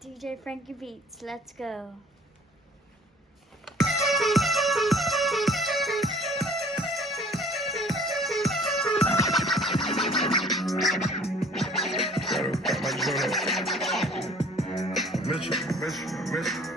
DJ Frankie Beats, let's go. Miss you, miss you, miss you.